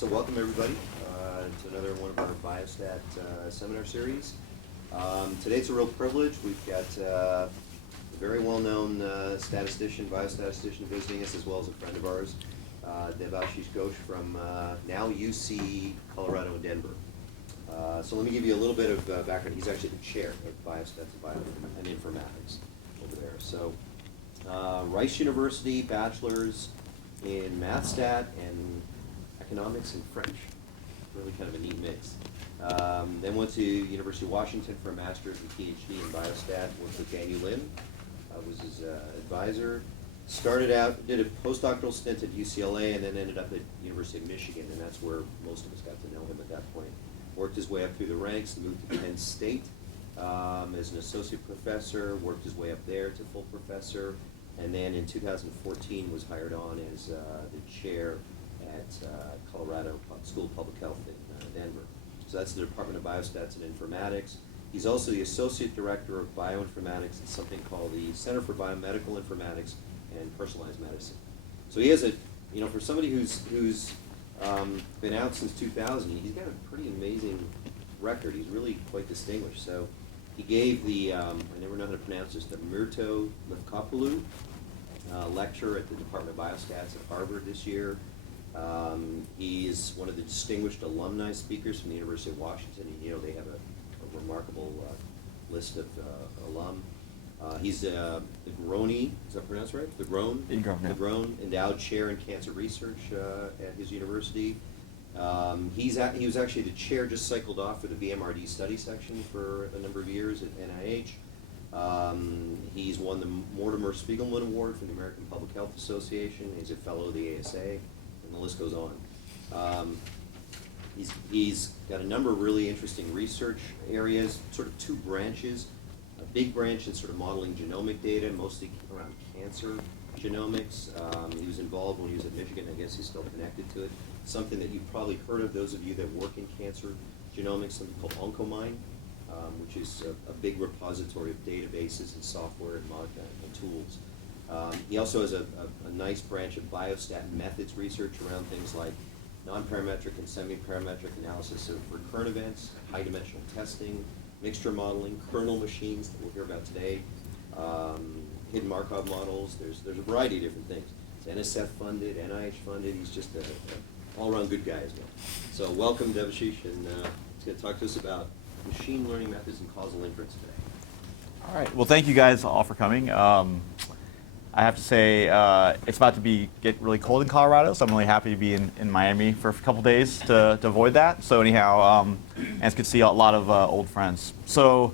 So welcome everybody to another one of our Biostat seminar series. Today it's a real privilege. We've got a very well-known biostatistician visiting us, as well as a friend of ours, Debashish Ghosh from now UC Colorado in Denver. So let me give you a little bit of background. He's actually the chair of Biostats and Informatics over there. So Rice University, bachelor's in math stat and economics and French. Really kind of a neat mix. Then went to University of Washington for a master's and PhD in biostat. Worked with Daniel Lim, was his advisor. Started out, did a postdoctoral stint at UCLA, and then ended up at University of Michigan, and that's where most of us got to know him at that point. Worked his way up through the ranks, moved to Penn State as an associate professor, worked his way up there to full professor, and then in 2014 was hired on as the chair at Colorado School of Public Health in Denver. So that's the Department of Biostats and Informatics. He's also the Associate Director of Bioinformatics at something called the Center for Biomedical Informatics and Personalized Medicine. So he has a, for somebody who's been out since 2000, he's got a pretty amazing record. He's really quite distinguished. So he gave the, I never know how to pronounce this, the Myrto Lefkopoulou lecture at the Department of Biostats at Harvard this year. He's one of the distinguished alumni speakers from the University of Washington. And, they have a remarkable list of alum. He's the Grony, is that pronounced right? The Groen Endowed Chair in Cancer Research at his university. He was actually the chair, just cycled off for the VMRD study section for a number of years at NIH. He's won the Mortimer Spiegelman Award from the American Public Health Association. He's a fellow of the ASA, and the list goes on. He's got a number of really interesting research areas, sort of two branches. A big branch in sort of modeling genomic data, mostly around cancer genomics. He was involved when he was at Michigan. I guess he's still connected to it. Something that you've probably heard of, those of you that work in cancer genomics, something called UncleMine, which is a big repository of databases and software and tools. He also has a nice branch of biostat methods research around things like non-parametric and semi-parametric analysis of recurrent events, high-dimensional testing, mixture modeling, kernel machines that we'll hear about today, hidden Markov models. There's a variety of different things. It's NSF funded, NIH funded. He's just an all-around good guy as well. So welcome, Debashish, and he's going to talk to us about machine learning methods and causal inference today. All right. Well, thank you guys all for coming. I have to say it's about to get really cold in Colorado, so I'm really happy to be in Miami for a couple days to avoid that. So anyhow, as you can see, a lot of old friends. So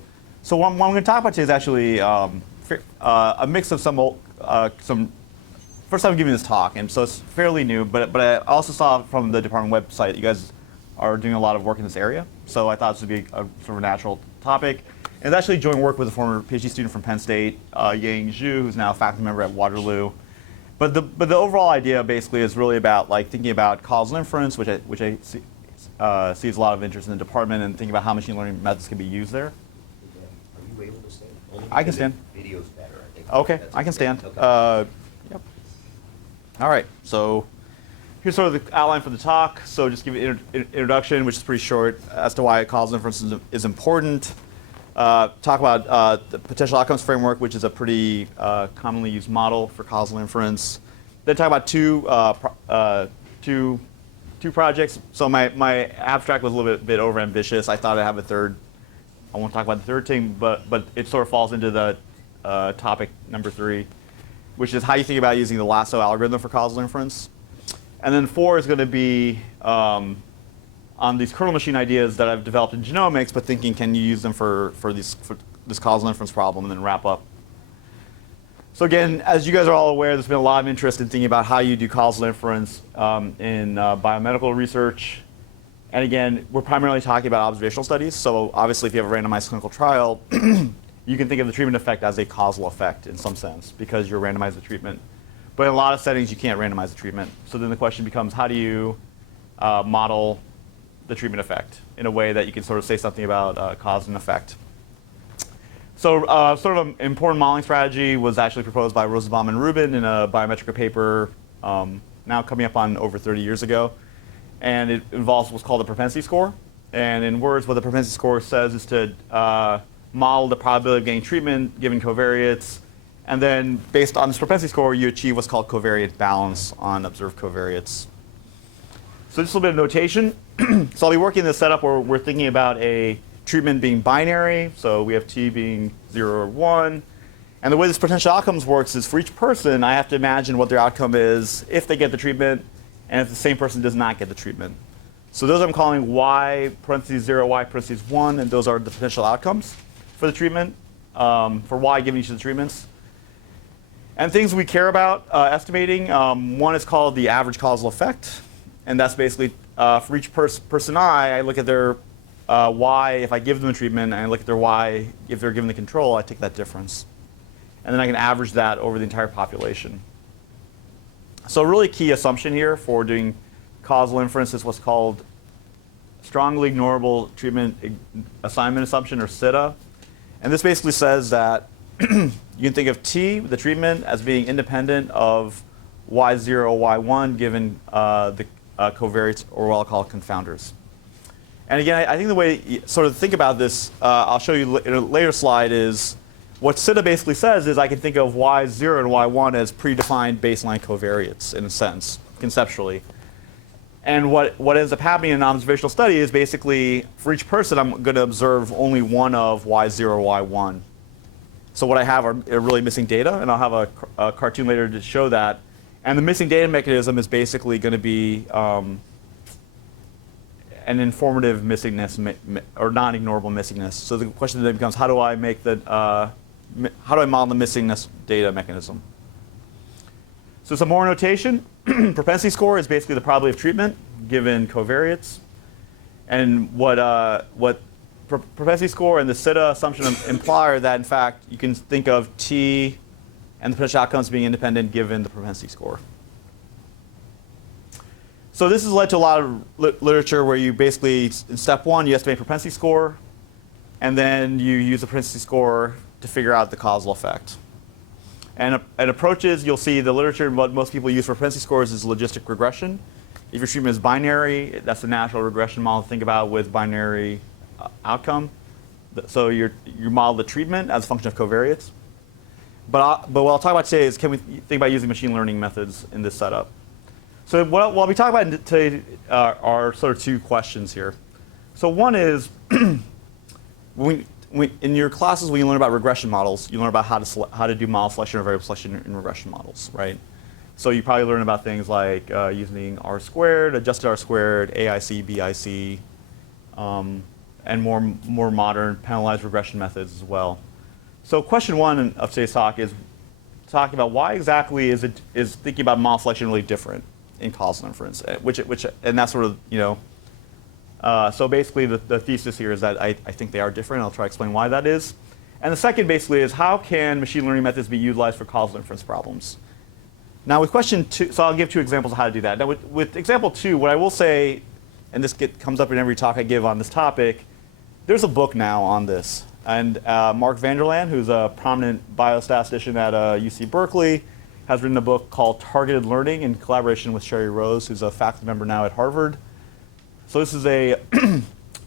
what I'm going to talk about today is actually a mix of some first time I'm giving this talk, and so it's fairly new. But I also saw from the department website that you guys are doing a lot of work in this area. So I thought this would be a sort of a natural topic. And it's actually joint work with a former PhD student from Penn State, Yang Zhu, who's now a faculty member at Waterloo. But the overall idea basically is really about thinking about causal inference, which I sees a lot of interest in the department, and thinking about how machine learning methods can be used there. Are you able to stand? I can stand. The video's better, I think. Okay, I can stand. Okay. Yep. All right, so here's sort of the outline for the talk. So just give you an introduction, which is pretty short, as to why causal inference is important. Talk about the potential outcomes framework, which is a pretty commonly used model for causal inference. Then talk about two projects. So my abstract was a little bit overambitious. I thought I'd have a third. I won't talk about the third thing, but it sort of falls into the topic number 3, which is how you think about using the Lasso algorithm for causal inference. And then 4 is going to be on these kernel machine ideas that I've developed in genomics, but thinking, can you use them for this causal inference problem, and then wrap up. So again, as you guys are all aware, there's been a lot of interest in thinking about how you do causal inference in biomedical research. And again, we're primarily talking about observational studies. So obviously, if you have a randomized clinical trial, you can think of the treatment effect as a causal effect in some sense, because you're randomizing the treatment. But in a lot of settings, you can't randomize the treatment. So then the question becomes, how do you model the treatment effect in a way that you can sort of say something about cause and effect? So sort of an important modeling strategy was actually proposed by Rosenbaum and Rubin in a biometrica paper now coming up on over 30 years ago. and it involves what's called the propensity score. And in words, what the propensity score says is to model the probability of getting treatment given covariates, and then based on this propensity score, you achieve what's called covariate balance on observed covariates. So just a little bit of notation. So I'll be working in this setup where we're thinking about a treatment being binary. So we have t being 0 or 1. And the way this potential outcomes works is for each person, I have to imagine what their outcome is if they get the treatment and if the same person does not get the treatment. So those I'm calling y parentheses 0, y parentheses 1, and those are the potential outcomes for the treatment, for y given each of the treatments. And things we care about estimating, one is called the average causal effect. And that's basically, for each person I look at their y if I give them a treatment, and I look at their y if they're given the control, I take that difference. And then I can average that over the entire population. So a really key assumption here for doing causal inference is what's called strongly ignorable treatment assignment assumption, or SITA. And this basically says that you can think of t, the treatment, as being independent of y0, y1 given the covariates, or what I'll call confounders. And again, I think the way you sort of think about this, I'll show you in a later slide, is what SITA basically says is I can think of y0 and y1 as predefined baseline covariates in a sense, conceptually. And what ends up happening in an observational study is basically for each person, I'm going to observe only one of y0 or y1. So what I have are really missing data, and I'll have a cartoon later to show that. And the missing data mechanism is basically going to be an informative missingness or non-ignorable missingness. So the question then becomes, how do I make the how do I model the missingness data mechanism? So some more notation. Propensity score is basically the probability of treatment given covariates, and what propensity score and the SITA assumption imply are that in fact you can think of t and the potential outcomes being independent given the propensity score. So this has led to a lot of literature where you basically, in step one, you estimate propensity score, and then you use the propensity score to figure out the causal effect. And approaches, you'll see the literature, what most people use for propensity scores is logistic regression. If your treatment is binary, that's a natural regression model to think about with binary outcome. So you model the treatment as a function of covariates. But what I'll talk about today is, can we think about using machine learning methods in this setup? So what I'll be talking about today are sort of two questions here. So one is, in your classes when you learn about regression models, you learn about how to do model selection or variable selection in regression models, right? So you probably learn about things like using R squared, adjusted R squared, AIC, BIC, and more modern penalized regression methods as well. So question one of today's talk is talking about why exactly is thinking about model selection really different in causal inference, and that's sort of, so basically the thesis here is that I think they are different. I'll try to explain why that is. And the second basically is, how can machine learning methods be utilized for causal inference problems? Now with question two, so I'll give two examples of how to do that. Now with example two, what I will say, and this comes up in every talk I give on this topic, there's a book now on this. And Mark Vanderland, who's a prominent biostatistician at UC Berkeley, has written a book called Targeted Learning in collaboration with Sherry Rose, who's a faculty member now at Harvard. So this is a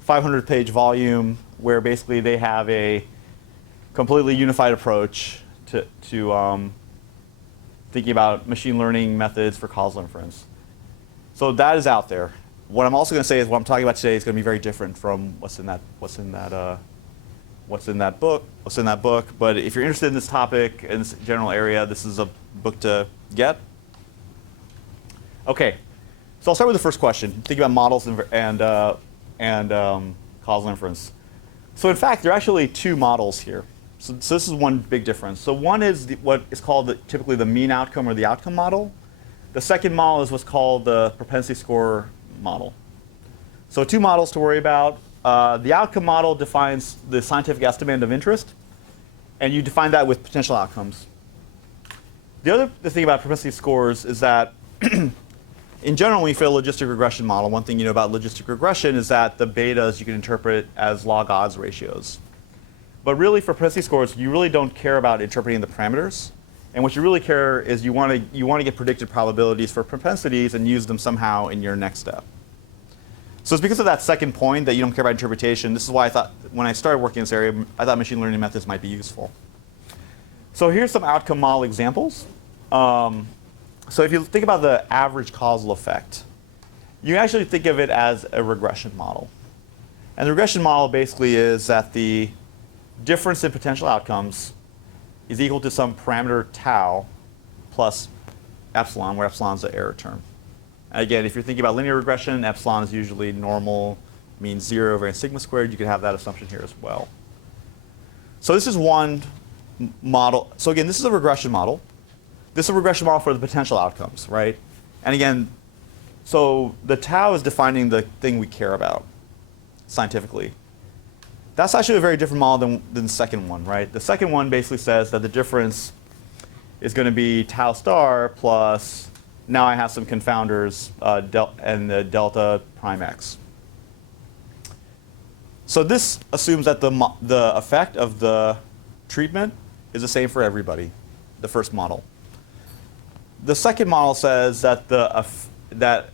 500-page volume where basically they have a completely unified approach to thinking about machine learning methods for causal inference. So that is out there. What I'm also going to say is what I'm talking about today is going to be very different from what's in that book. But if you're interested in this topic, in this general area, this is a book to get. Okay, so I'll start with the first question, thinking about models and causal inference. So in fact, there are actually two models here. So this is one big difference. So one is what is called typically the mean outcome or the outcome model. The second model is what's called the propensity score model. So two models to worry about. The outcome model defines the scientific estimate of interest, and you define that with potential outcomes. The thing about propensity scores is that in general, when you fit a logistic regression model, one thing you know about logistic regression is that the betas you can interpret as log odds ratios. But really for propensity scores, you really don't care about interpreting the parameters. And what you really care is you want to get predicted probabilities for propensities and use them somehow in your next step. So it's because of that second point that you don't care about interpretation. This is why I thought, when I started working in this area, I thought machine learning methods might be useful. So here's some outcome model examples. So if you think about the average causal effect, you can actually think of it as a regression model. And the regression model basically is that the difference in potential outcomes is equal to some parameter tau plus epsilon, where epsilon is the error term. And again, if you're thinking about linear regression, epsilon is usually normal, means 0 over sigma squared. You can have that assumption here as well. So this is one model. So again, this is a regression model. This is a regression model for the potential outcomes, right? And again, so the tau is defining the thing we care about scientifically. That's actually a very different model than the second one, right? The second one basically says that the difference is going to be tau star plus, now I have some confounders, and the delta prime x. So this assumes that the effect of the treatment is the same for everybody, the first model. The second model says that that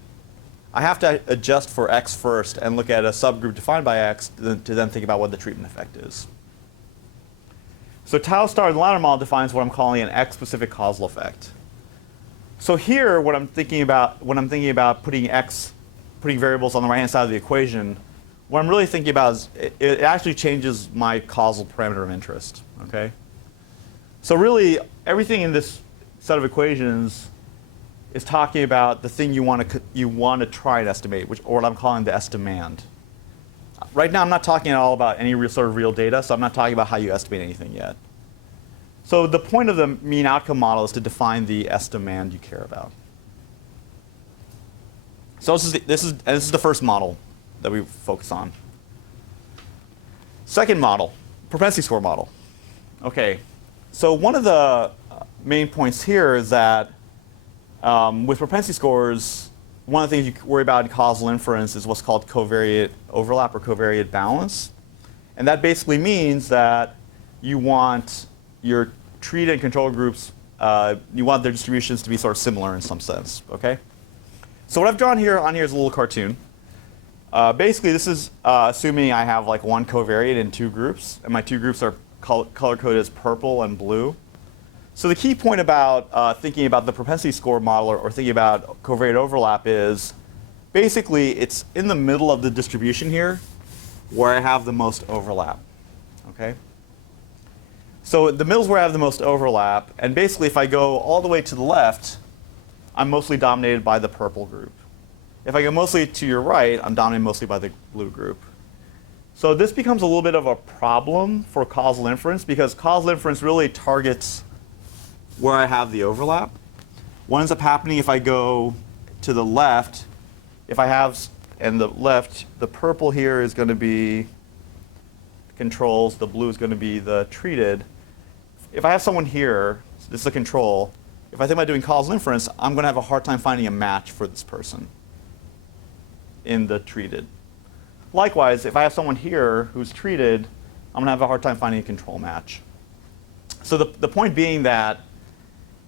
I have to adjust for x first and look at a subgroup defined by x to then think about what the treatment effect is. So tau star in the latter model defines what I'm calling an x-specific causal effect. So here, what I'm thinking about when I'm thinking about putting variables on the right-hand side of the equation, what I'm really thinking about is it actually changes my causal parameter of interest. Okay. So really, everything in this set of equations is talking about the thing you want to try and estimate, or what I'm calling the estimand. Right now, I'm not talking at all about any sort of real data, so I'm not talking about how you estimate anything yet. So the point of the mean outcome model is to define the estimand you care about. So this is the first model that we focus on. Second model, propensity score model. Okay, so one of the main points here is that with propensity scores, one of the things you worry about in causal inference is what's called covariate overlap or covariate balance. And that basically means that you want your treated and control groups, you want their distributions to be sort of similar in some sense. Okay? So what I've drawn here is a little cartoon. Basically, this is assuming I have like one covariate in two groups, and my two groups are color-coded as purple and blue. So the key point about thinking about the propensity score model or thinking about covariate overlap is basically it's in the middle of the distribution here where I have the most overlap. Okay? So the middle is where I have the most overlap, and basically if I go all the way to the left, I'm mostly dominated by the purple group. If I go mostly to your right, I'm dominated mostly by the blue group. So this becomes a little bit of a problem for causal inference because causal inference really targets where I have the overlap. What ends up happening if I go to the left, if I have, and the left, the purple here is going to be controls, the blue is going to be the treated. If I have someone here, this is a control, if I think about doing causal inference, I'm going to have a hard time finding a match for this person in the treated. Likewise, if I have someone here who's treated, I'm going to have a hard time finding a control match. So the point being that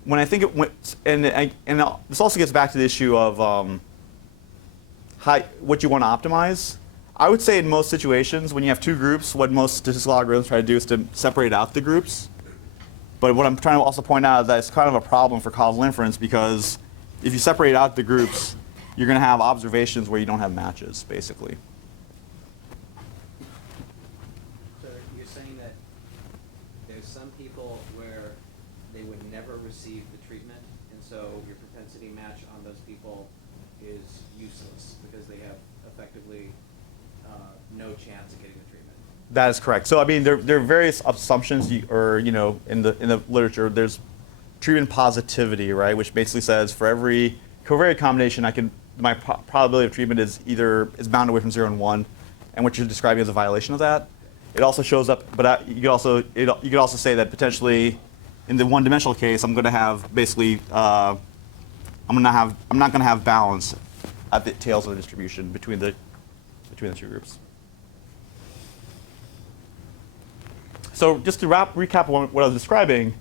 when I think this also gets back to the issue of what you want to optimize. I would say in most situations, when you have two groups, what most statistical algorithms try to do is to separate out the groups. But what I'm trying to also point out is that it's kind of a problem for causal inference because if you separate out the groups, you're going to have observations where you don't have matches, basically. So you're saying that there's some people where they would never receive the treatment, and so your propensity match on those people is useless because they have effectively no chance of getting the treatment. That is correct. So I mean, there are various assumptions, in the literature. There's treatment positivity, right, which basically says for every covariate combination, my probability of treatment is bound away from 0 and 1, and what you're describing is a violation of that. It also shows up, but you could also say that potentially, in the one-dimensional case, I'm going to have basically I'm not going to have balance at the tails of the distribution between the two groups. So just to recap what I was describing,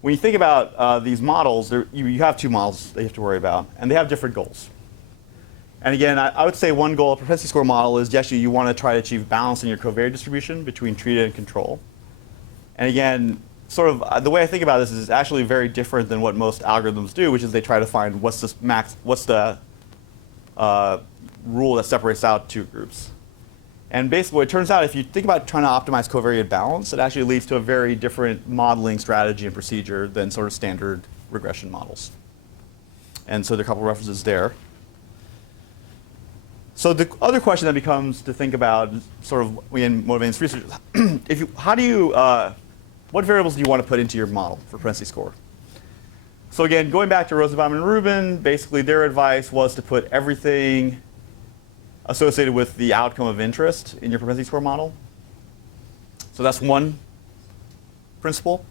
when you think about these models, you have two models that you have to worry about, and they have different goals. And again, I would say one goal of propensity score model is actually you want to try to achieve balance in your covariate distribution between treated and control. And again, sort of the way I think about this is actually very different than what most algorithms do, which is they try to find what's the rule that separates out two groups. And basically, it turns out if you think about trying to optimize covariate balance, it actually leads to a very different modeling strategy and procedure than sort of standard regression models. And so there are a couple references there. So the other question that becomes to think about, sort of in motivating research, what variables do you want to put into your model for propensity score? So again, going back to Rosenbaum and Rubin, basically their advice was to put everything associated with the outcome of interest in your propensity score model. So that's one principle.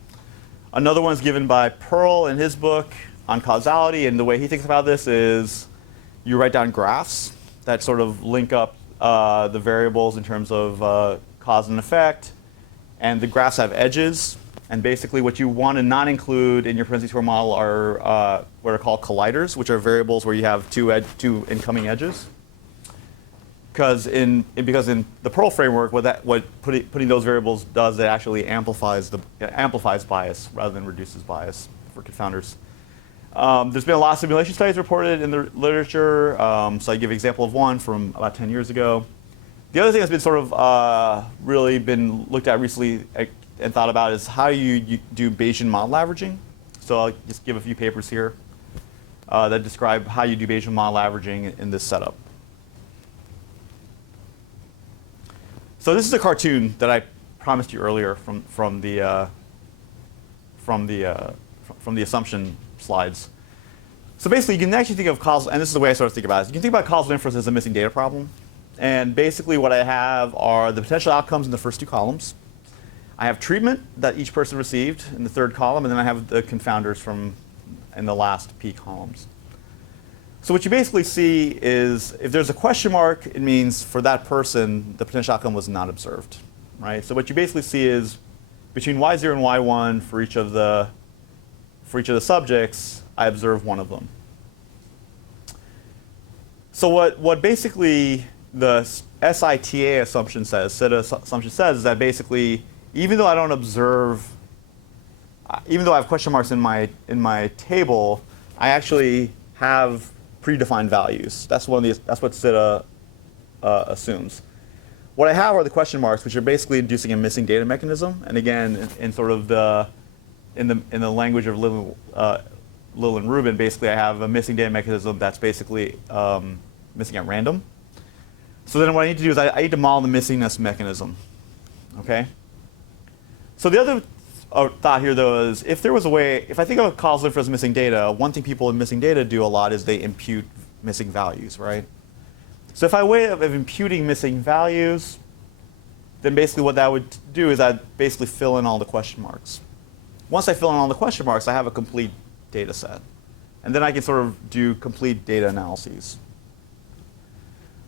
Another one is given by Pearl in his book on causality, and the way he thinks about this is you write down graphs that sort of link up the variables in terms of cause and effect, and the graphs have edges. And basically what you want to not include in your propensity score model are what are called colliders, which are variables where you have two incoming edges. Because in the Pearl framework, what putting those variables does, it actually amplifies bias rather than reduces bias for confounders. There's been a lot of simulation studies reported in the literature. So I give an example of one from about 10 years ago. The other thing that's been sort of really been looked at recently and thought about is how you do Bayesian model averaging. So I'll just give a few papers here that describe how you do Bayesian model averaging in this setup. So this is a cartoon that I promised you earlier from the assumption slides. So basically, you can actually think of causal, and this is the way I sort of think about it. You can think about causal inference as a missing data problem. And basically what I have are the potential outcomes in the first two columns. I have treatment that each person received in the third column, and then I have the confounders in the last p columns. So what you basically see is if there's a question mark, it means for that person, the potential outcome was not observed, right? So what you basically see is between y0 and y1 for each of the subjects, I observe one of them. So what basically the SITA assumption says, SITA assumption says, is that basically even though I don't observe, even though I have question marks in my table, I actually have predefined values. That's what SITA assumes. What I have are the question marks, which are basically inducing a missing data mechanism. And again, in sort of in the language of Lil and Rubin, basically I have a missing data mechanism that's basically missing at random. So then what I need to do is I need to model the missingness mechanism. Okay. So the other thought here, though, is if there was a way, if I think of a causal inference missing data, one thing people in missing data do a lot is they impute missing values, right? So if I have a way of imputing missing values, then basically what that would do is I'd basically fill in all the question marks. Once I fill in all the question marks, I have a complete data set. And then I can sort of do complete data analyses.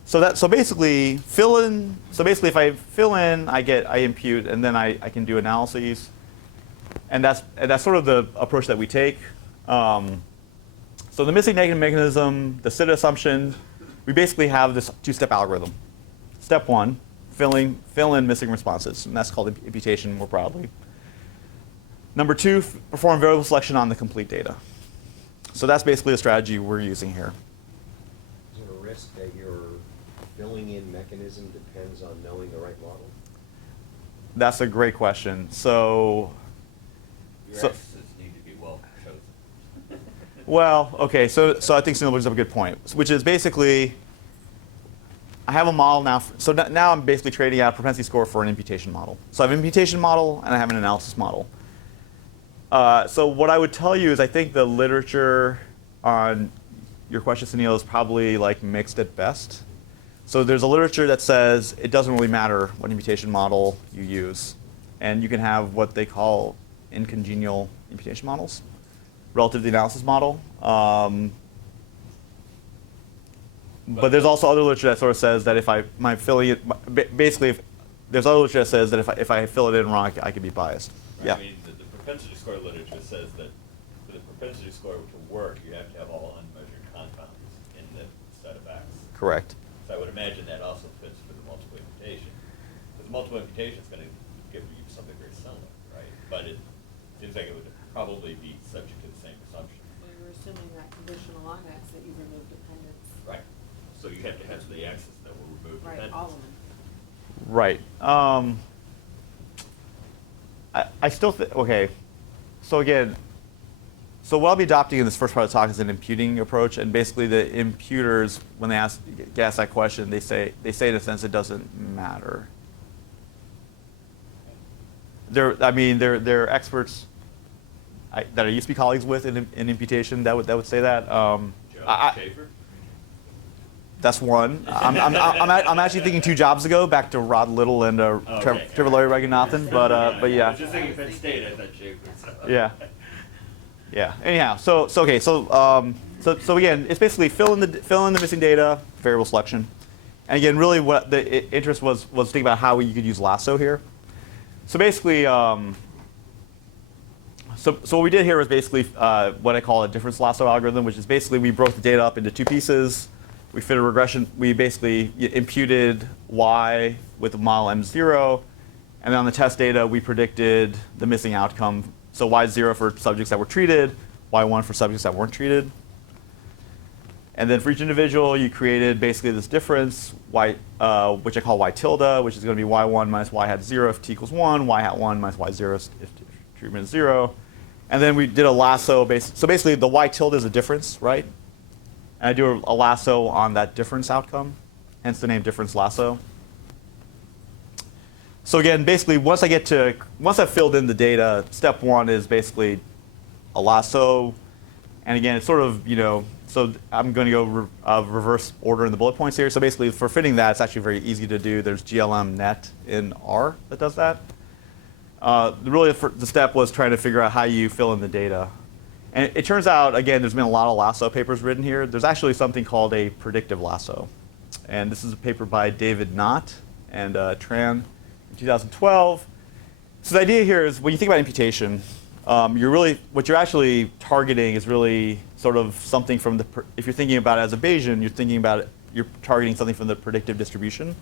So basically fill in. So basically, if I fill in, I impute, and then I can do analyses, and that's sort of the approach that we take. So the missing negative mechanism, the SITA assumption, we basically have this two-step algorithm. Step one, fill in missing responses, and that's called imputation more broadly. Number two, perform variable selection on the complete data. So that's basically the strategy we're using here. Is there a risk that your filling in mechanism depends on knowing the right model? That's a great question. So Your X's need to be well chosen. well, okay, so I think Sunil brings up a good point, which is basically I have a model now. So now I'm basically trading out a propensity score for an imputation model. So I have an imputation model and I have an analysis model. So what I would tell you is I think the literature on your question, Sunil, is probably like mixed at best. So there's a literature that says it doesn't really matter what imputation model you use. And you can have what they call incongenial imputation models relative to the analysis model. But there's also other literature that sort of says that if my filling it, basically, there's other literature that says that if I fill it in wrong, I could be biased. Right? Yeah. I mean, the propensity score literature says that for the propensity score to work, you have to have all unmeasured confounds in the set of X. Correct. So I would imagine that also fits for the multiple imputation. Because multiple imputation is going to give you something very similar, right? But it seems like it would probably be subject to the same assumption. So you're assuming that conditional on X that you remove dependence. Right. So you have to have the X's that will remove Right, dependence. all of them. Right. I still think, okay. So again, so what I'll be adopting in this first part of the talk is an imputing approach, and basically the imputers, when they get asked that question, they say in a sense it doesn't matter. They're experts that I used to be colleagues with in imputation that would say that. Joe Schaefer? That's one. I'm actually thinking 2 jobs ago, back to Rod Little and Trevor Larry Reganathan, but yeah. I was just thinking Penn State, I thought Schaefer. So. Yeah. Yeah. Anyhow, so again, it's basically fill in the missing data, variable selection, and again, really what the interest was thinking about how you could use lasso here. So basically, so what we did here was basically what I call a difference lasso algorithm, which is basically we broke the data up into 2 pieces. We fit a regression. We basically imputed y with the model M0, and then on the test data we predicted the missing outcome. So y0 for subjects that were treated, y1 for subjects that weren't treated. And then for each individual, you created basically this difference, which I call y tilde, which is going to be y1 minus y hat 0 if t equals 1, y hat 1 minus y0 if treatment is 0. And then we did a lasso. So basically, the y tilde is a difference, right? And I do a lasso on that difference outcome, hence the name difference lasso. So again, basically, once I've filled in the data, step 1 is basically a lasso. And again, it's sort of, so I'm going to go reverse order in the bullet points here. So basically, for fitting that, it's actually very easy to do. There's GLM net in R that does that. Really, the step was trying to figure out how you fill in the data. And it turns out, again, there's been a lot of lasso papers written here. There's actually something called a predictive lasso. And this is a paper by David Knott and Tran in 2012. So the idea here is when you think about imputation, what you're actually targeting is really sort of something from if you're thinking about it as a Bayesian, you're targeting something from the predictive distribution.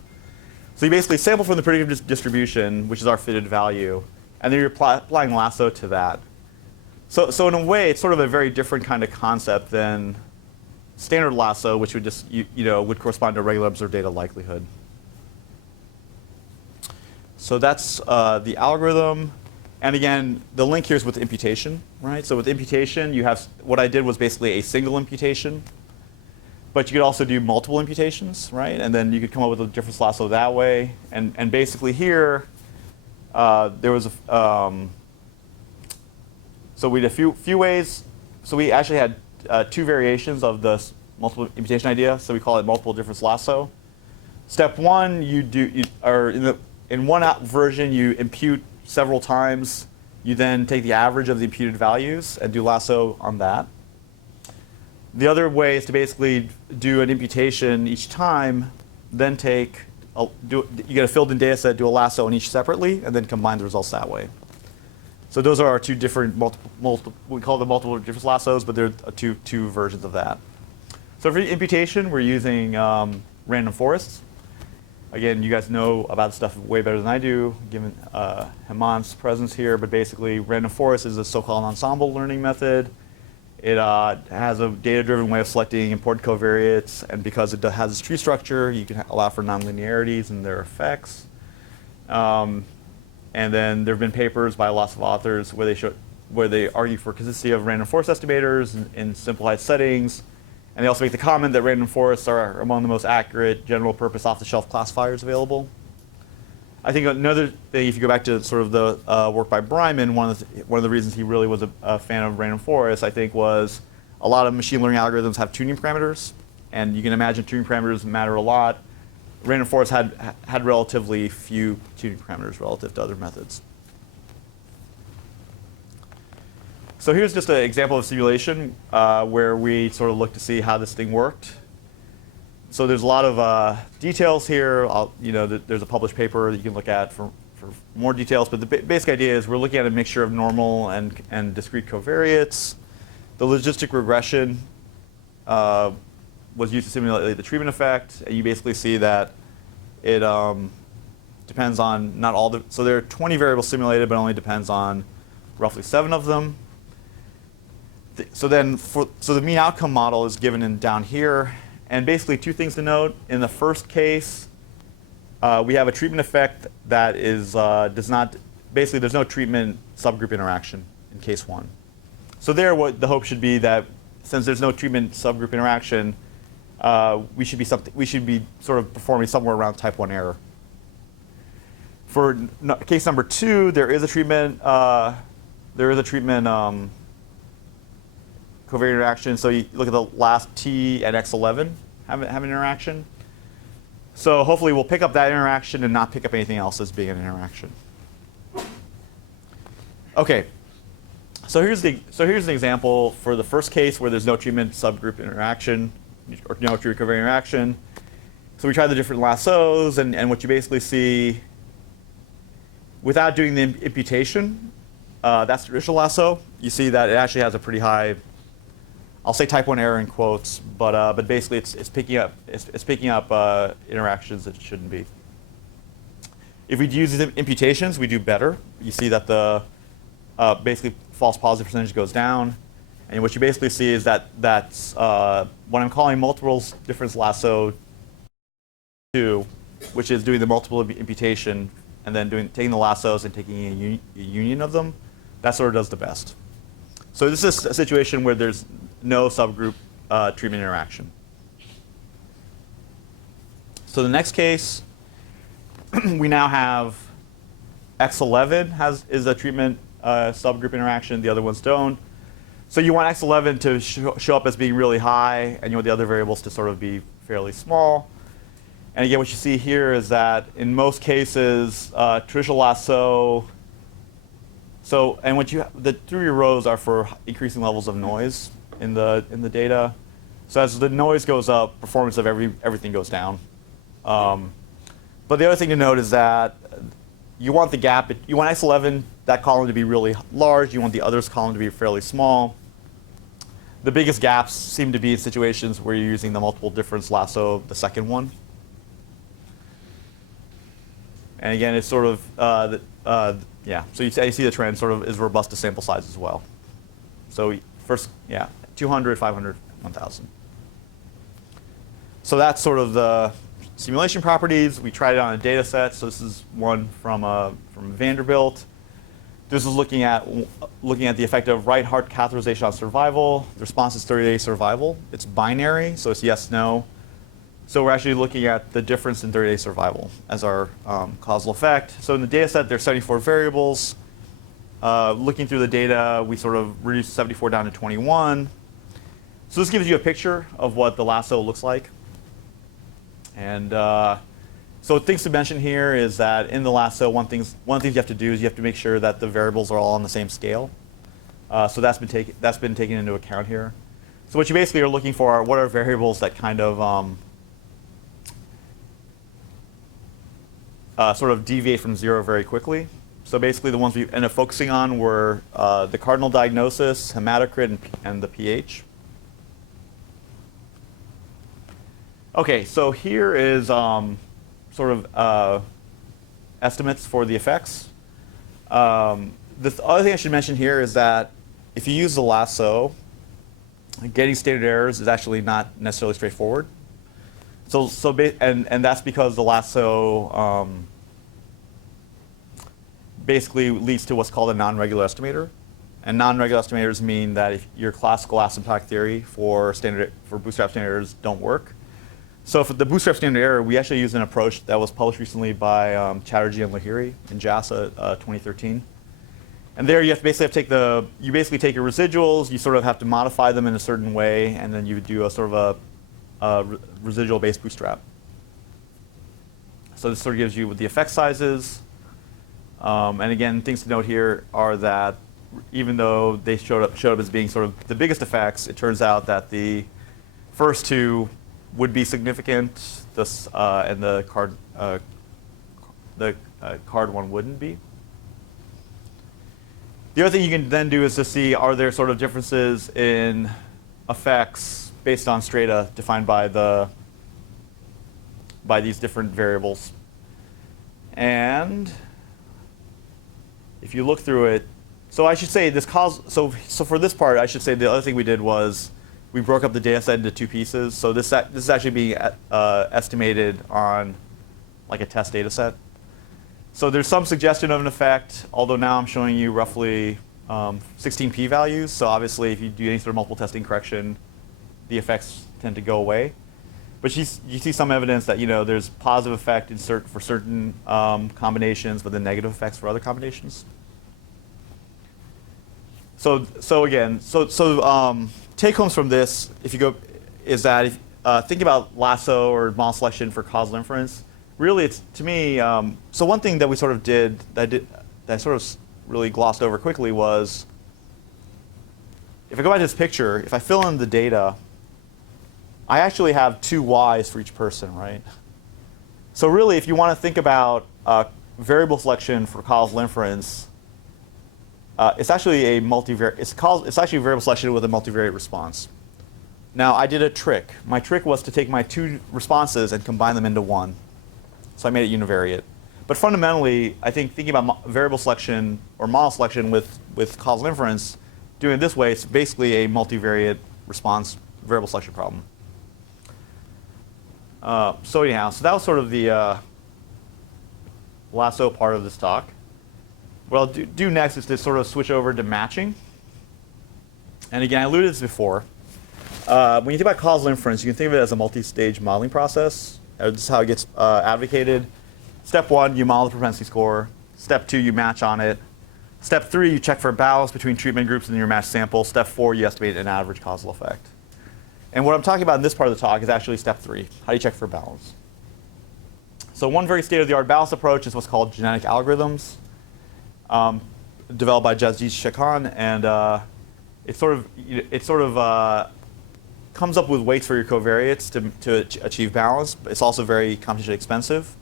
So you basically sample from the predictive distribution, which is our fitted value, and then you're applying lasso to that. So in a way, it's sort of a very different kind of concept than standard lasso, which would just would correspond to regular observed data likelihood. So that's the algorithm. And again, the link here is with imputation, right? So with imputation, you have what I did was basically a single imputation, but you could also do multiple imputations, right? And then you could come up with a difference lasso that way. And basically here, there was so we had a few ways. So we actually had 2 variations of the multiple imputation idea. So we call it multiple difference lasso. Step 1, in one version you impute several times. You then take the average of the imputed values and do lasso on that. The other way is to basically do an imputation each time, then you get a filled-in data set, do a lasso on each separately, and then combine the results that way. So those are our 2 different we call them multiple difference lassos, but they're two versions of that. So for imputation, we're using random forests. Again, you guys know about this stuff way better than I do, given Heman's presence here. But basically, random forest is a so-called ensemble learning method. It has a data-driven way of selecting important covariates, and because it has this tree structure, you can allow for nonlinearities and their effects. And then there have been papers by lots of authors where they argue for consistency of random forest estimators in simplified settings. And they also make the comment that random forests are among the most accurate general-purpose off-the-shelf classifiers available. I think another thing, if you go back to sort of the work by Bryman, one of the reasons he really was a fan of random forests, I think, was a lot of machine learning algorithms have tuning parameters, and you can imagine tuning parameters matter a lot. Random forests had relatively few tuning parameters relative to other methods. So here's just an example of simulation where we sort of look to see how this thing worked. So there's a lot of details here. There's a published paper that you can look at for more details. But the basic idea is we're looking at a mixture of normal and discrete covariates. The logistic regression was used to simulate the treatment effect, and you basically see that it depends on not all the, so there are 20 variables simulated, but only depends on roughly 7 of them. So then, so the mean outcome model is given in down here, and basically 2 things to note. In the first case, we have a treatment effect that is does not, basically there's no treatment subgroup interaction in case 1. So there, what the hope should be that since there's no treatment subgroup interaction, we should be sort of performing somewhere around type 1 error. For case number 2, there is a treatment covariate interaction. So you look at the last T and X11 have an interaction. So hopefully we'll pick up that interaction and not pick up anything else as being an interaction. Okay. So here's an example for the first case where there's no treatment subgroup interaction or no treatment covariate interaction. So we try the different lassos, and what you basically see without doing the imputation, that's the traditional lasso. You see that it actually has a pretty high, I'll say type 1 error in quotes, but basically it's picking up interactions that it shouldn't be. If we use the imputations, we do better. You see that the basically false positive percentage goes down, and what you basically see is that that's what I'm calling multiple difference lasso 2, which is doing the multiple imputation and then taking the lassos and taking a union of them. That sort of does the best. So this is a situation where there's no subgroup treatment interaction. So the next case, we now have X11 is a treatment subgroup interaction. The other ones don't. So you want X11 to show up as being really high, and you want the other variables to sort of be fairly small. And again, what you see here is that in most cases, traditional lasso. So, and the 3 rows are for increasing levels of noise in the data. So as the noise goes up, performance of everything goes down. But the other thing to note is that you want the gap. You want X11, that column, to be really large. You want the others column to be fairly small. The biggest gaps seem to be in situations where you're using the multiple difference lasso, the second one. And again, it's sort of, yeah. So you see the trend sort of is robust to sample size as well. So first, yeah, 200, 500, 1,000. So that's sort of the simulation properties. We tried it on a data set. So this is one from Vanderbilt. This is looking at the effect of right heart catheterization on survival. The response is 30-day survival. It's binary, so it's yes, no. So we're actually looking at the difference in 30-day survival as our causal effect. So in the data set, there's 74 variables. Looking through the data, we sort of reduced 74 down to 21. So this gives you a picture of what the lasso looks like. And so things to mention here is that in the lasso, one of the things you have to do is you have to make sure that the variables are all on the same scale. So that's been taken into account here. So what you basically are looking for are what are variables that kind of sort of deviate from 0 very quickly. So basically the ones we ended up focusing on were the cardinal diagnosis, hematocrit, and the pH. Okay, so here is sort of estimates for the effects. The other thing I should mention here is that if you use the lasso, getting standard errors is actually not necessarily straightforward. And that's because the lasso basically leads to what's called a non-regular estimator. And non-regular estimators mean that if your classical asymptotic theory for bootstrap standard errors don't work. So for the bootstrap standard error, we actually used an approach that was published recently by Chatterjee and Lahiri in JASA 2013. And there you have to basically take your residuals, you sort of have to modify them in a certain way, and then you do a sort of a residual-based bootstrap. So this sort of gives you the effect sizes. And again, things to note here are that even though they showed up as being sort of the biggest effects, it turns out that the first 2 would be significant, and the card one wouldn't be. The other thing you can then do is to see, are there sort of differences in effects based on strata defined by these different variables. And if you look through it, so I should say this so for this part, I should say the other thing we did was we broke up the data set into two pieces. So this is actually being estimated on like a test data set. So there's some suggestion of an effect, although now I'm showing you roughly 16 p-values. So obviously, if you do any sort of multiple testing correction, the effects tend to go away. But you see some evidence that there's positive effect for certain combinations, but then negative effects for other combinations. So take homes from this, if you go, is that think about lasso or model selection for causal inference. Really, it's to me. So one thing that we sort of did that I sort of really glossed over quickly was, if I go back to this picture, if I fill in the data, I actually have two Ys for each person, right? So really, if you want to think about variable selection for causal inference, it's actually a multivariate. It's actually variable selection with a multivariate response. Now, I did a trick. My trick was to take my two responses and combine them into one. So I made it univariate. But fundamentally, I think thinking about variable selection or model selection with causal inference, doing it this way, it's basically a multivariate response variable selection problem. So anyhow, so that was sort of the lasso part of this talk. What I'll do next is to sort of switch over to matching. And again, I alluded to this before. When you think about causal inference, you can think of it as a multi-stage modeling process. This is how it gets advocated. Step 1, you model the propensity score. Step 2, you match on it. Step 3, you check for a balance between treatment groups in your matched sample. Step 4, you estimate an average causal effect. And what I'm talking about in this part of the talk is actually step 3. How do you check for balance? So one very state-of-the-art balance approach is what's called genetic algorithms, developed by Debashish and it sort of comes up with weights for your covariates to achieve balance. But it's also very computationally expensive.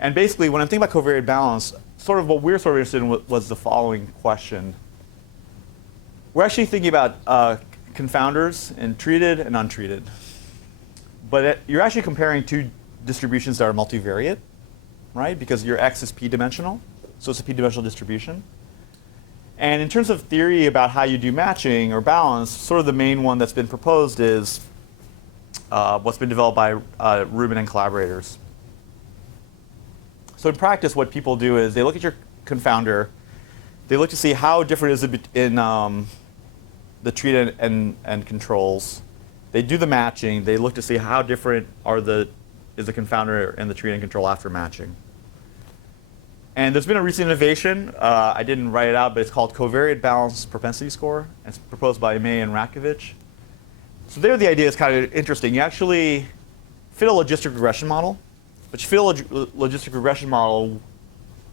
And basically, when I'm thinking about covariate balance, sort of what we're sort of interested in was the following question. We're actually thinking about confounders in treated and untreated. But you're actually comparing two distributions that are multivariate, right? Because your x is p-dimensional, so it's a p-dimensional distribution. And in terms of theory about how you do matching or balance, sort of the main one that's been proposed is what's been developed by Rubin and collaborators. So in practice, what people do is they look at your confounder, they look to see how different is it in the treated and controls. They do the matching. They look to see how different is the confounder and the treated and control after matching. And there's been a recent innovation. I didn't write it out, but it's called Covariate Balance Propensity Score. It's proposed by May and Rakovich. So there the idea is kind of interesting. You actually fit a logistic regression model, but you fit a logistic regression model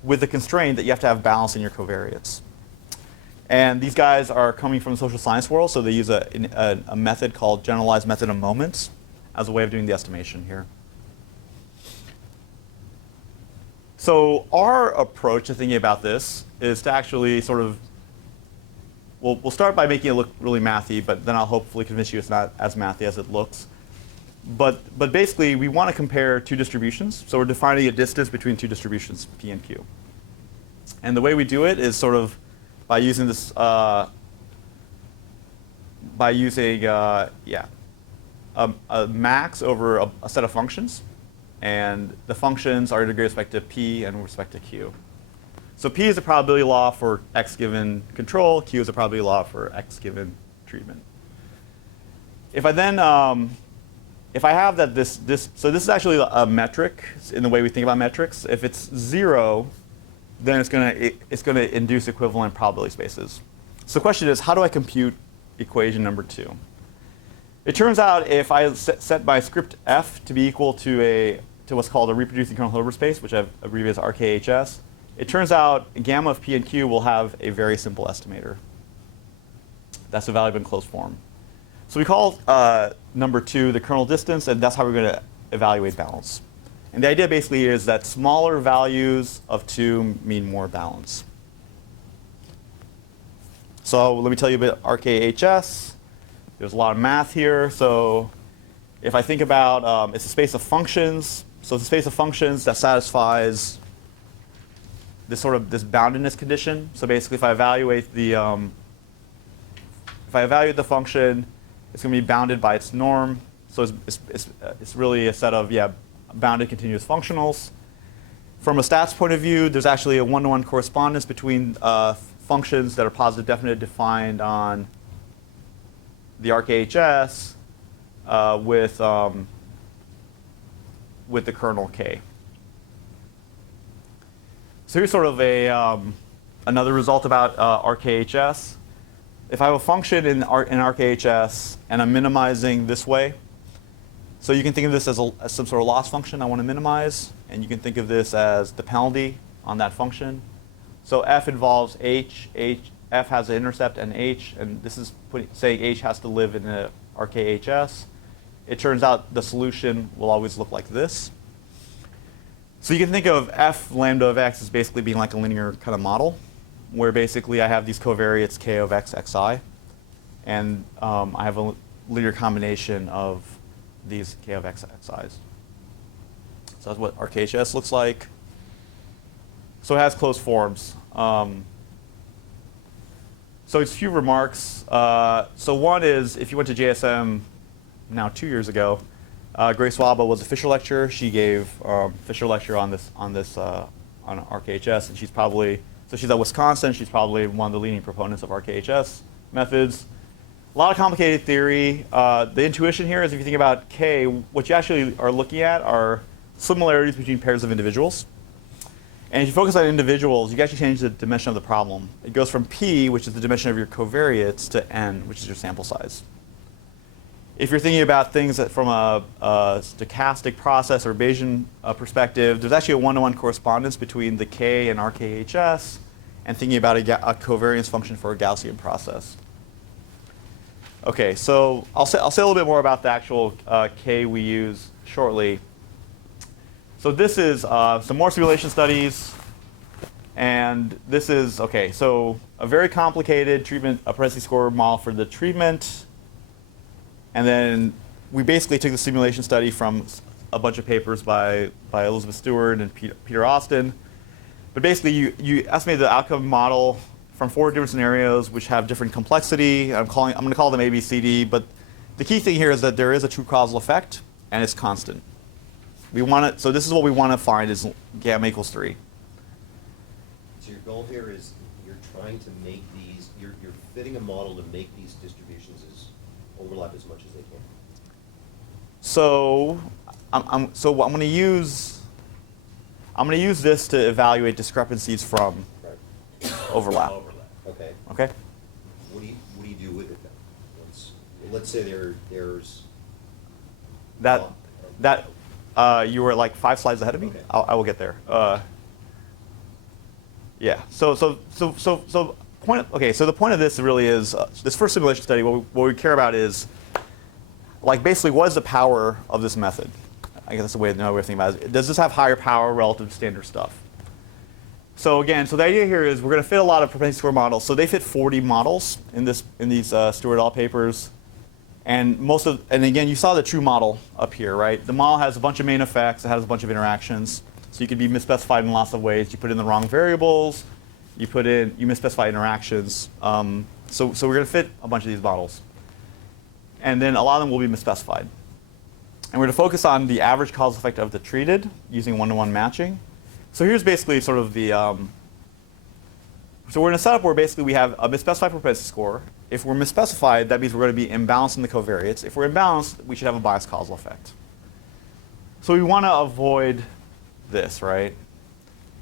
with the constraint that you have to have balance in your covariates. And these guys are coming from the social science world, so they use a method called generalized method of moments as a way of doing the estimation here. So our approach to thinking about this is to actually sort of, we'll start by making it look really mathy, but then I'll hopefully convince you it's not as mathy as it looks. But basically, we want to compare two distributions. So we're defining a distance between two distributions, P and Q. And the way we do it is sort of by using this, a max over a set of functions. And the functions are integrated with respect to P and with respect to Q. So P is a probability law for X given control. Q is a probability law for X given treatment. If I then, if I have that so this is actually a metric in the way we think about metrics. If it's 0, then it's going to induce equivalent probability spaces. So the question is, how do I compute equation number 2? It turns out if I set my script f to be equal to what's called a reproducing kernel Hilbert space, which I've abbreviated as RKHS, it turns out gamma of P and Q will have a very simple estimator. That's evaluable in closed form. So we call number 2 the kernel distance, and that's how we're going to evaluate balance. And the idea basically is that smaller values of 2 mean more balance. So let me tell you a bit RKHS. There's a lot of math here. So if I think about, it's a space of functions. So it's a space of functions that satisfies this this boundedness condition. So basically, if I evaluate the function, it's going to be bounded by its norm. So it's really a set of bounded continuous functionals. From a stats point of view, there's actually a one-to-one correspondence between functions that are positive definite defined on the RKHS with the kernel K. So here's sort of another result about RKHS. If I have a function in RKHS and I'm minimizing this way, so you can think of this as some sort of loss function I want to minimize, and you can think of this as the penalty on that function. So f involves h, f has an intercept and h, and this is saying h has to live in a RKHS. It turns out the solution will always look like this. So you can think of f lambda of x as basically being like a linear kind of model, where basically I have these covariates k of x, xi, and I have a linear combination of these k of x, xi's. So that's what RKHS looks like. So it has closed forms. So it's a few remarks. So one is, if you went to JSM now 2 years ago, Grace Waba was a Fisher lecturer. She gave Fisher lecture on RKHS, and she's at Wisconsin. She's probably one of the leading proponents of RKHS methods. A lot of complicated theory. The intuition here is if you think about K, what you actually are looking at are similarities between pairs of individuals. And if you focus on individuals, you can actually change the dimension of the problem. It goes from P, which is the dimension of your covariates, to N, which is your sample size. If you're thinking about things from a stochastic process or Bayesian perspective, there's actually a one-to-one correspondence between the K and RKHS and thinking about a covariance function for a Gaussian process. Okay, so I'll say a little bit more about the actual K we use shortly. So this is some more simulation studies, and this is, okay, so a very complicated propensity score model for the treatment. And then we basically took the simulation study from a bunch of papers by Elizabeth Stewart and Peter Austin. But basically, you estimate the outcome model from 4 different scenarios, which have different complexity. I'm going to call them A, B, C, D. But the key thing here is that there is a true causal effect, and it's constant. So this is what we want to find is gamma equals 3. So your goal here is you're trying to make these, you're fitting a model to make these distributions overlap as much as they can. So I'm going to use this to evaluate discrepancies from overlap. Okay. Okay. What do you do with it then? Let's say there's that you were like 5 slides ahead of me. Okay. I will get there. Yeah. So the point of this really is this first simulation study. What we care about is basically what is the power of this method. I guess that's the way to think about it. Does this have higher power relative to standard stuff? So again, the idea here is we're going to fit a lot of propensity score models. So they fit 40 models in these Stewart et al. Papers. And again, you saw the true model up here, right? The model has a bunch of main effects. It has a bunch of interactions. So you could be misspecified in lots of ways. You put in the wrong variables. You misspecify interactions. So we're going to fit a bunch of these models. And then a lot of them will be misspecified. And we're going to focus on the average causal effect of the treated using one-to-one matching. So here's basically sort of the, so we're in a setup where basically we have a misspecified propensity score. If we're misspecified, that means we're going to be imbalanced in the covariates. If we're imbalanced, we should have a biased causal effect. So we want to avoid this, right?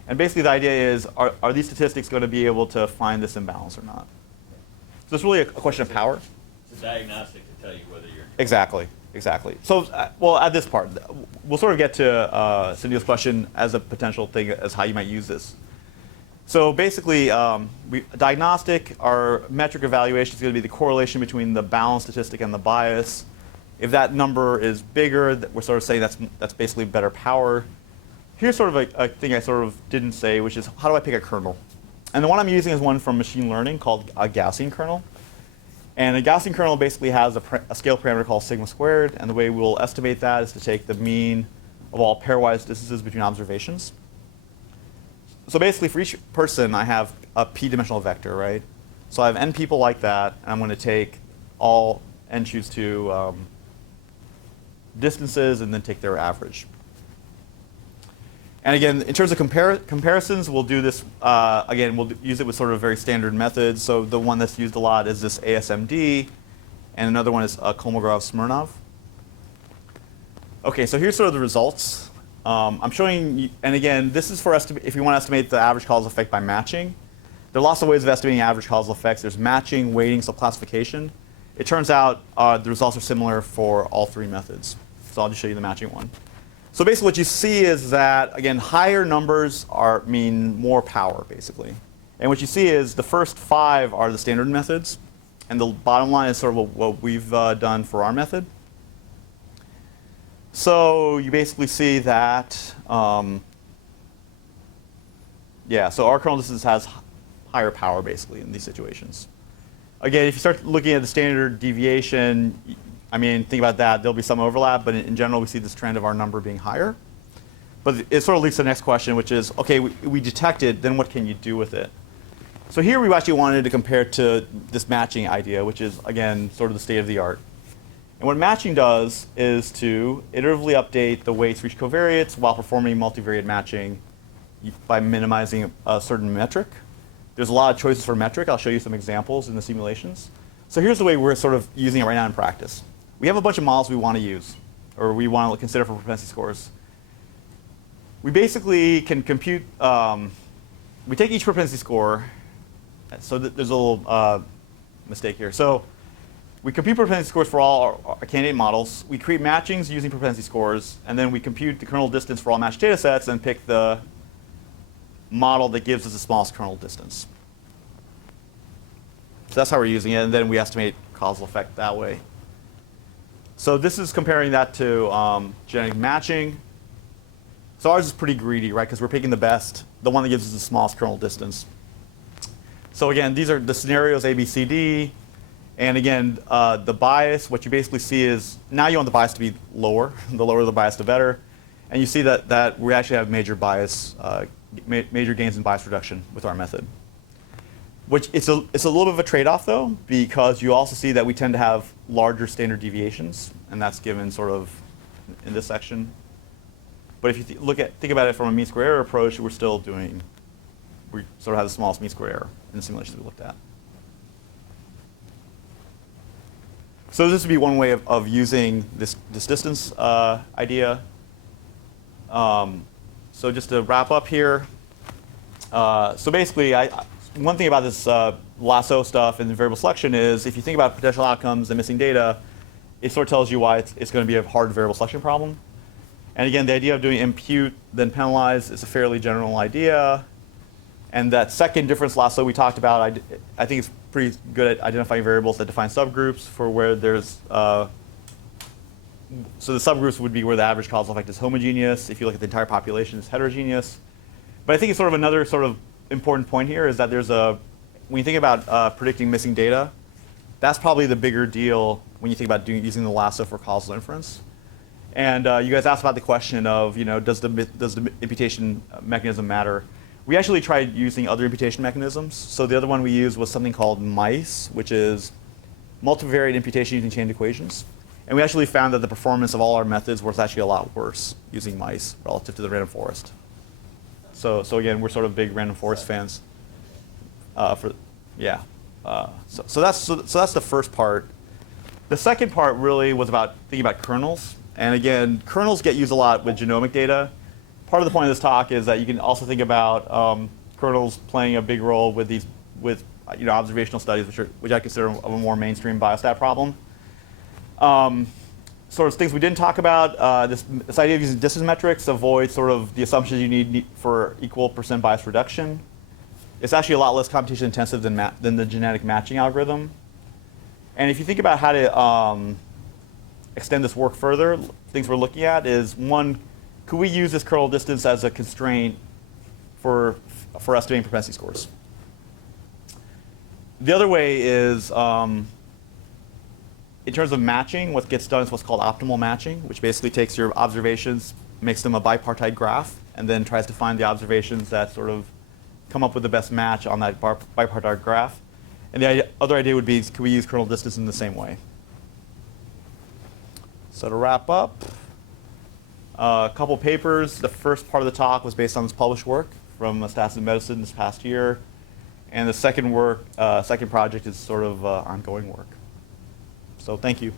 And basically the idea is, are these statistics going to be able to find this imbalance or not? So it's really a question of power. It's a diagnostic to tell you whether you're... Exactly. So, well, at this part, we'll sort of get to Cynthia's question as a potential thing as how you might use this. So basically, diagnostic, our metric evaluation is going to be the correlation between the balance statistic and the bias. If that number is bigger, we're sort of saying that's basically better power. Here's sort of a thing I sort of didn't say, which is how do I pick a kernel? And the one I'm using is one from machine learning called a Gaussian kernel. And a Gaussian kernel basically has a scale parameter called sigma squared, and the way we'll estimate that is to take the mean of all pairwise distances between observations. So basically, for each person, I have a p-dimensional vector, right? So I have n people like that, and I'm going to take all n choose 2 distances and then take their average. And again, in terms of comparisons, we'll do this, again, we'll use it with sort of very standard methods. So the one that's used a lot is this ASMD, and another one is Kolmogorov-Smirnov. OK, so here's sort of the results. I'm showing you, and again, this is for if you want to estimate the average causal effect by matching. There are lots of ways of estimating average causal effects. There's matching, weighting, subclassification. It turns out the results are similar for all 3 methods. So I'll just show you the matching one. So basically what you see is that, again, higher numbers mean more power, basically. And what you see is the first 5 are the standard methods. And the bottom line is sort of what we've done for our method. So you basically see that, yeah, so our kernel distance has higher power, basically, in these situations. Again, if you start looking at the standard deviation, I mean, think about that. There'll be some overlap, but in general, we see this trend of our number being higher. But it sort of leads to the next question, which is, OK, we detected, then what can you do with it? So here we actually wanted to compare to this matching idea, which is, again, sort of the state of the art. And what matching does is to iteratively update the weights for each covariates while performing multivariate matching by minimizing a certain metric. There's a lot of choices for metric. I'll show you some examples in the simulations. So here's the way we're sort of using it right now in practice. We have a bunch of models we want to use, or we want to consider for propensity scores. We basically can compute, we take each propensity score. So there's a little mistake here. So we compute propensity scores for all our candidate models. We create matchings using propensity scores, and then we compute the kernel distance for all matched data sets and pick the model that gives us the smallest kernel distance. So that's how we're using it, and then we estimate causal effect that way. So this is comparing that to genetic matching. So ours is pretty greedy, right? Because we're picking the best, the one that gives us the smallest kernel distance. So again, these are the scenarios A, B, C, D. And again, the bias, what you basically see is, now you want the bias to be lower. The lower the bias, the better. And you see that we actually have major bias, major gains in bias reduction with our method. Which it's a little bit of a trade-off, though, because you also see that we tend to have larger standard deviations, and that's given sort of in this section. But if you think about it from a mean square error approach, we sort of have the smallest mean square error in the simulations we looked at. So this would be one way of using this distance idea. So just to wrap up here, so basically, one thing about this lasso stuff and the variable selection is, if you think about potential outcomes and missing data, it sort of tells you why it's going to be a hard variable selection problem. And again, the idea of doing impute, then penalize is a fairly general idea. And that second difference lasso we talked about, I think it's pretty good at identifying variables that define subgroups for where there's, so the subgroups would be where the average causal effect is homogeneous. If you look at the entire population, it's heterogeneous. But I think it's sort of another sort of important point here is that when you think about predicting missing data, that's probably the bigger deal when you think about using the lasso for causal inference. And you guys asked about the question of, does the imputation mechanism matter? We actually tried using other imputation mechanisms. So the other one we used was something called MICE, which is multivariate imputation using chained equations. And we actually found that the performance of all our methods was actually a lot worse using MICE relative to the random forest. So again, we're sort of big random forest fans. So that's the first part. The second part really was about thinking about kernels. And again, kernels get used a lot with genomic data. Part of the point of this talk is that you can also think about kernels playing a big role with observational studies, which I consider a more mainstream biostat problem. Sort of things we didn't talk about, this idea of using distance metrics avoids sort of the assumptions you need for equal % bias reduction. It's actually a lot less computation intensive than the genetic matching algorithm. And if you think about how to extend this work further, things we're looking at is, one, could we use this kernel distance as a constraint for estimating propensity scores? The other way is, in terms of matching, what gets done is what's called optimal matching, which basically takes your observations, makes them a bipartite graph, and then tries to find the observations that sort of come up with the best match on that bipartite graph. And the other idea would be, could we use kernel distance in the same way? So to wrap up, a couple papers. The first part of the talk was based on this published work from Stats in Medicine this past year. And the second project is sort of ongoing work. So thank you.